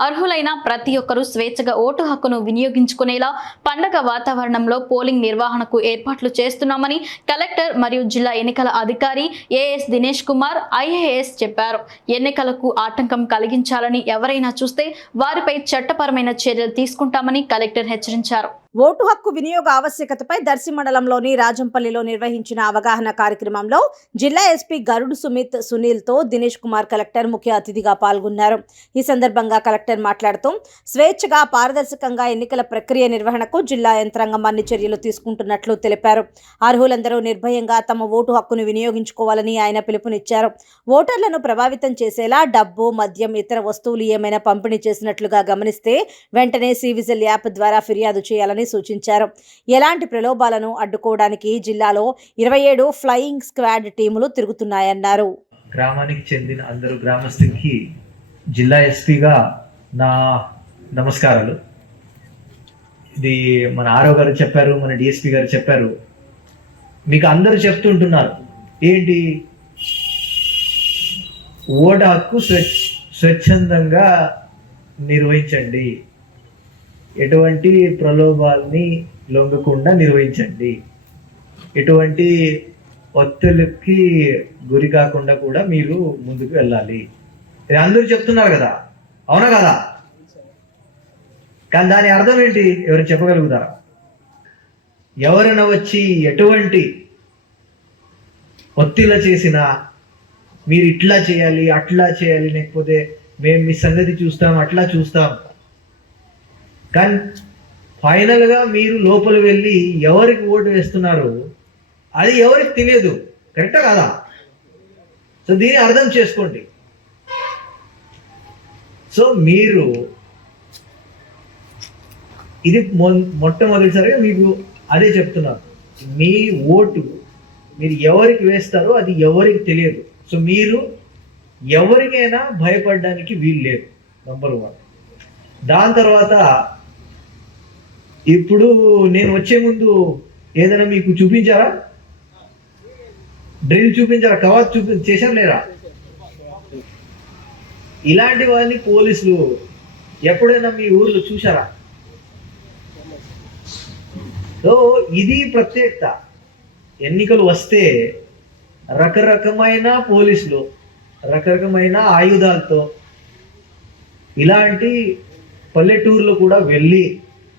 అర్హులైన ప్రతి ఒక్కరూ స్వేచ్ఛగా ఓటు హక్కును వినియోగించుకునేలా పండగ వాతావరణంలో పోలింగ్ నిర్వహణకు ఏర్పాట్లు చేస్తున్నామని కలెక్టర్ మరియు జిల్లా ఎన్నికల అధికారి ఏఎస్ దినేష్ కుమార్ ఐఏఎస్ చెప్పారు. ఎన్నికలకు ఆటంకం కలిగించాలని ఎవరైనా చూస్తే వారిపై చట్టపరమైన చర్యలు తీసుకుంటామని కలెక్టర్ హెచ్చరించారు. ఓటు హక్కు వినియోగ ఆవశ్యకతపై దర్శి మండలంలోని రాజంపల్లిలో నిర్వహించిన అవగాహన కార్యక్రమంలో జిల్లా ఎస్పీ గరుడు సుమిత్ సునీల్తో దినేష్ కుమార్ కలెక్టర్ ముఖ్య అతిథిగా పాల్గొన్నారు. ఈ సందర్భంగా కలెక్టర్ మాట్లాడుతూ స్వేచ్ఛగా పారదర్శకంగా ఎన్నికల ప్రక్రియ నిర్వహణకు జిల్లా యంత్రాంగం అన్ని చర్యలు తీసుకుంటున్నట్లు తెలిపారు. అర్హులందరూ నిర్భయంగా తమ ఓటు హక్కును వినియోగించుకోవాలని ఆయన పిలుపునిచ్చారు. ఓటర్లను ప్రభావితం చేసేలా డబ్బు మద్యం ఇతర వస్తువులు ఏమైనా పంపిణీ చేసినట్లుగా గమనిస్తే వెంటనే సివిజిల్ యాప్ ద్వారా ఫిర్యాదు చేయాలని సూచించారు. ఎలాంటి ప్రలోభాలను అడ్డుకోవడానికి జిల్లాలో ఇరవై ఏడు ఫ్లయింగ్ స్క్వాడ్ టీములు తిరుగుతున్నాయన్నారు. గ్రామానికి చెందిన అందరూ గ్రామస్తులకి జిల్లా ఎస్పీగా నా నమస్కారాలు. ఇది మన ఆరో గారు చెప్పారు మన డిఎస్పీ గారు చెప్పారు. మీకు అందరూ చెప్తుంటున్నారు ఏంటి? ఓటు హక్కు స్వచ్ఛందంగా నిర్వహించండి. ఎటువంటి ప్రలోభాల్ని లొంగకుండా నిర్వహించండి. ఎటువంటి ఒత్తిడికి గురి కాకుండా కూడా మీరు ముందుకు వెళ్ళాలి. అందరూ చెప్తున్నారు కదా. అవునా కదా? కానీ దాని అర్థం ఏంటి? ఎవరు చెప్పగలుగుతారా? ఎవరైనా వచ్చి ఎటువంటి ఒత్తిళ్ళ చేసినా మీరు ఇట్లా చేయాలి అట్లా చేయాలి లేకపోతే మేము మీ సంగతి చూస్తాం అట్లా చూస్తాం. కానీ ఫైనల్గా మీరు లోపల వెళ్ళి ఎవరికి ఓటు వేస్తున్నారు అది ఎవరికి తెలియదు. కరెక్టా కదా? సో దీన్ని అర్థం చేసుకోండి. సో మీరు ఇది మొ మొట్టమొదటిసారిగా మీకు అదే చెప్తున్నారు మీ ఓటు మీరు ఎవరికి వేస్తారో అది ఎవరికి తెలియదు. సో మీరు ఎవరికైనా భయపడడానికి వీలు లేదు నంబర్ వన్ దాని తర్వాత ఇప్పుడు నేను వచ్చే ముందు ఏదైనా మీకు చూపించారా? డ్రిల్ చూపించారా? కవాత్ చూపి చేశారు లేరా ఇలాంటి వారిని పోలీసులు ఎప్పుడైనా మీ ఊర్లో చూసారా సో ఇది ప్రత్యేకత. ఎన్నికలు వస్తే రకరకమైన పోలీసులు రకరకమైన ఆయుధాలతో ఇలాంటి పల్లెటూరులో కూడా వెళ్ళి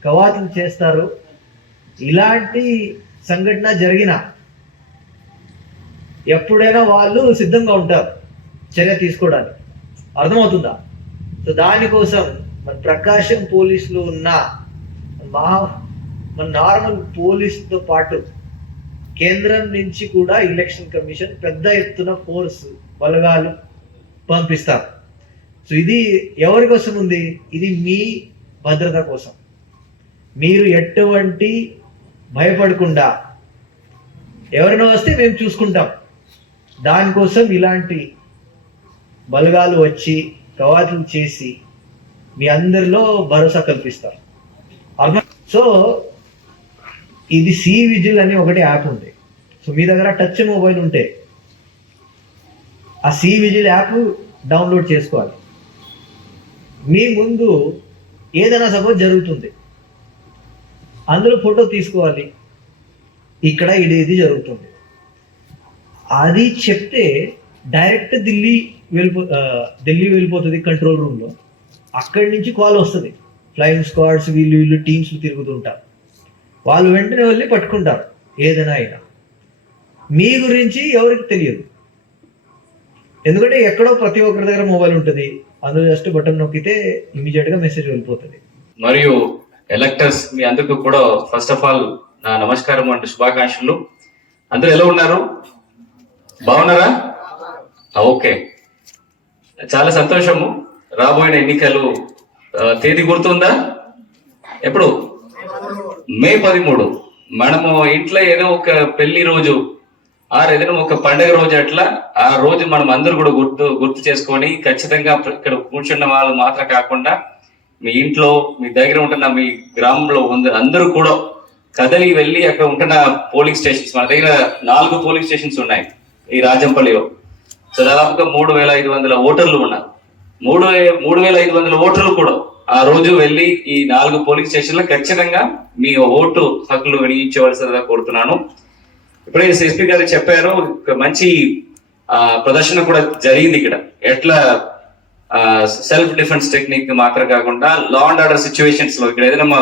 కవాతులు చేస్తారు. ఇలాంటి సంఘటన జరిగిన ఎప్పుడైనా వాళ్ళు సిద్ధంగా ఉంటారు చర్య తీసుకోవడానికి. అర్థమవుతుందా? సో దానికోసం మన ప్రకాశం పోలీసులు ఉన్న మా మన నార్మల్ పోలీస్తో పాటు కేంద్రం నుంచి కూడా ఎలక్షన్ కమిషన్ పెద్ద ఎత్తున ఫోర్స్ బలగాలు పంపిస్తారు. సో ఇది ఎవరి కోసం ఉంది? ఇది మీ భద్రత కోసం. మీరు ఎటువంటి భయపడకుండా ఎవరైనా వస్తే మేము చూసుకుంటాం. దానికోసం ఇలాంటి బలగాలు వచ్చి కవాతులు చేసి మీ అందరిలో భరోసా కల్పిస్తారు. సో ఇది సి విజిల్ అని ఒకటి యాప్ ఉంది. సో మీ దగ్గర టచ్ మొబైల్ ఉంటే ఆ సి విజిల్ యాప్ డౌన్లోడ్ చేసుకోవాలి. మీ ముందు ఏదైనా సపోజ్ జరుగుతుంది. అందులో ఫోటో తీసుకోవాలి. ఇక్కడ ఇది ఇది జరుగుతుంది. అది చెప్తే డైరెక్ట్ ఢిల్లీ వెళ్ళిపో ఢిల్లీ వెళ్ళిపోతుంది కంట్రోల్ రూమ్లో అక్కడి నుంచి కాల్ వస్తుంది. ఫ్లయింగ్ స్క్వాడ్స్ వీళ్ళు వీళ్ళు టీమ్స్ తిరుగుతుంటారు వాళ్ళు వెంటనే వెళ్ళి పట్టుకుంటారు ఏదైనా అయినా. మీ గురించి ఎవరికి తెలియదు. ఎందుకంటే ఎక్కడో ప్రతి ఒక్కరి దగ్గర మొబైల్ ఉంటుంది. అందులో జస్ట్ బటన్ నొక్కితే ఇమీడియట్గా మెసేజ్ వెళ్ళిపోతుంది. మరియు ఎలక్టర్స్ మీ అందరికీ కూడా ఫస్ట్ ఆఫ్ ఆల్ నా నమస్కారం అంటే శుభాకాంక్షలు. అందరూ ఎలా ఉన్నారు? బాగున్నారా? ఓకే. చాలా సంతోషము. రాబోయే ఎన్నికలు తేదీ గుర్తుందా? ఎప్పుడు? మే పదమూడు. మనము ఇంట్లో ఏదో ఒక పెళ్ళి రోజు ఆర్ ఏదైనా ఒక పండగ రోజు అట్లా ఆ రోజు మనం అందరూ కూడా గుర్తు గుర్తు చేసుకొని ఖచ్చితంగా ఇక్కడ కూర్చున్న వాళ్ళు మాత్రం కాకుండా మీ ఇంట్లో మీ దగ్గర ఉంటున్న మీ గ్రామంలో ఉంది. అందరూ కూడా కదలి వెళ్ళి అక్కడ ఉంటున్న పోలింగ్ స్టేషన్స్ మన దగ్గర నాలుగు పోలింగ్ స్టేషన్స్ ఉన్నాయి ఈ రాజంపల్లిలో. సో దాదాపుగా మూడు వేల ఐదు వందల ఓటర్లు ఉన్నారు. మూడు వే- మూడు వేల ఐదు వందల ఓటర్లు కూడా ఆ రోజు వెళ్ళి ఈ నాలుగు పోలింగ్ స్టేషన్లో ఖచ్చితంగా మీ ఓటు హక్కులు వినియోగించవలసిందిగా కోరుతున్నాను. ఇప్పుడే ఎస్పీ గారు చెప్పారు మంచి ప్రదర్శన కూడా జరిగింది ఇక్కడ. ఎట్లా సెల్ఫ్ డిఫెన్స్ టెక్నిక్ మాత్రం కాకుండా లా అండ్ ఆర్డర్ సిచ్యువేషన్స్లో ఇక్కడ ఏదైనా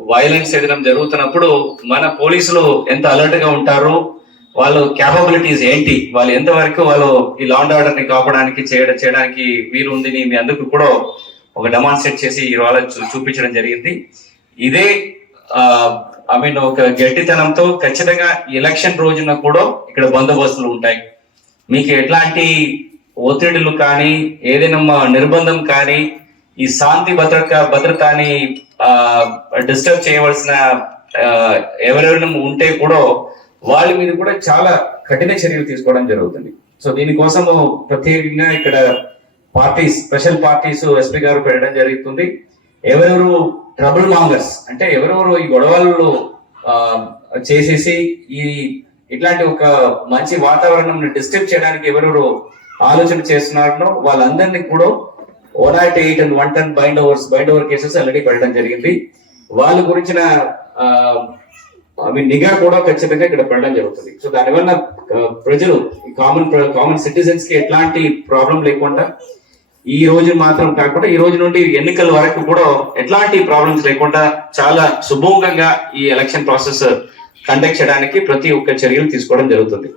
వైలెన్స్ ఏదైనా జరుగుతున్నప్పుడు మన పోలీసులు ఎంత అలర్ట్గా ఉంటారో వాళ్ళు క్యాపబిలిటీస్ ఏంటి వాళ్ళు ఎంతవరకు వాళ్ళు ఈ లా అండ్ ఆర్డర్ని కాపాడడానికి చేయడం చేయడానికి వీలు ఉంది మీ అందరికీ కూడా ఒక డెమాన్స్ట్రేట్ చేసి ఇవాళ చూ- చూపించడం జరిగింది. ఇదే ఐ మీన్ ఒక గట్టితనంతో ఖచ్చితంగా ఎలక్షన్ రోజున కూడా ఇక్కడ బందోబస్తులు ఉంటాయి. మీకు ఎట్లాంటి ఒత్తిడులు కానీ ఏదైనా మా నిర్బంధం కానీ ఈ శాంతి భద్రత భద్రతని డిస్టర్బ్ చేయవలసిన ఆ, ఎవరెవరైనా ఉంటే కూడా వాళ్ళ మీద కూడా చాలా కఠిన చర్యలు తీసుకోవడం జరుగుతుంది. సో దీనికోసం ప్రత్యేకంగా ఇక్కడ పార్టీస్ స్పెషల్ పార్టీస్ ఎస్పీ గారు పెట్టడం జరుగుతుంది. ఎవరెవరు ట్రబుల్ మాంగర్స్ అంటే ఎవరెవరు ఈ గొడవలు చేసేసి ఈ ఇట్లాంటి ఒక మంచి వాతావరణం డిస్టర్బ్ చేయడానికి ఎవరెవరు ఆలోచన చేస్తున్నారో వాళ్ళందరినీ కూడా one not eight and one ten bind overs bind over cases already పెట్టడం జరిగింది. వాళ్ళ గురించిన ఐ నిఘా కూడా ఖచ్చితంగా ఇక్కడ పెట్టడం జరుగుతుంది. సో దానివల్ల ప్రజలు కామన్ కామన్ సిటిజన్స్కి ఎట్లాంటి ప్రాబ్లం లేకుండా ఈ రోజు మాత్రం కాకుండా ఈ రోజు నుండి ఎన్నికల వరకు కూడా ఎట్లాంటి ప్రాబ్లమ్స్ లేకుండా చాలా సుభోగంగా ఈ ఎలక్షన్ ప్రాసెస్ కండక్ట్ చేయడానికి ప్రతి ఒక్క చర్యలు తీసుకోవడం జరుగుతుంది.